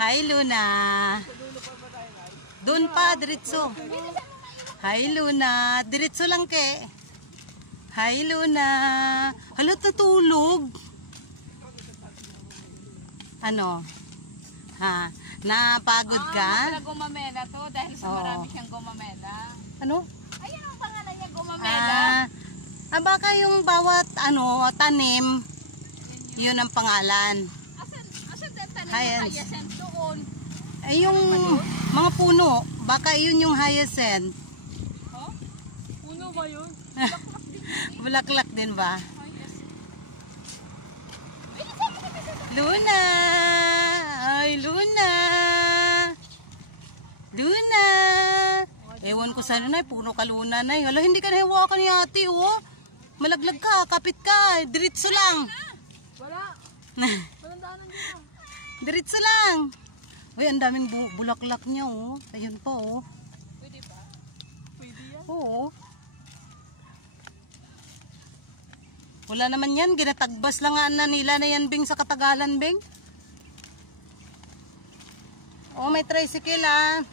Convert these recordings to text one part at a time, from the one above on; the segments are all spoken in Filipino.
Hi, Luna. Doon pa, diretso. Hi, Luna. Diretso lang ke. Hi, Luna. Halot natulog. Ano? Ha? Napagod ka? Wala gumamela to dahil sa marami siyang gumamela. Ano? Ayun ang pangalan niya, gumamela. Baka yung bawat tanim, yun ang pangalan. Asan din tanim Hyacinth. ng hyacinth doon? Ay, yung mga puno, baka yun yung hyacinth. Oh? Puno ba yun? Bulaklak din ba? Oh, yes. Luna! Ay, Luna! Luna! Ewan ko sana na, puno ka Luna na. Hala, hindi ka nahiwakan ni ate, oh. Malaglag ka, kapit ka, diretso lang. Wala. Walang daanan dito. Diretso lang. Uy, ang daming bulaklak niya, oh. Ayun pa, oh. Pwede pa? Pwede yan? Oo. Wala naman yan, ginatagbas lang nga na nila na yan, Bing, sa Katagalan, Bing. Oh, may tricycle, ah.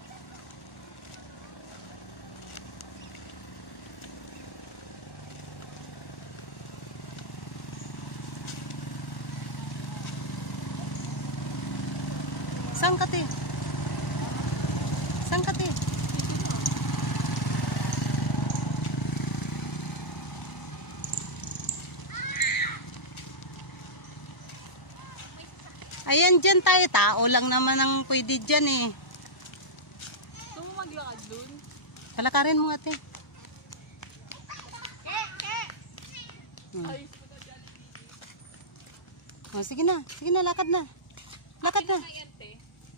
Saan ka, te? Saan ka, te? Ayan, dyan tayo. Tao lang naman ang pwede dyan, eh. Gusto mo maglakad dun? Kalakarin mo, ate. Ay, Oh, sige na, lakad na. Lakad na. kayante.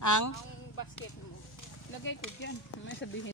Ang? Ang basket mo. Lagay ko dyan. May sabihin.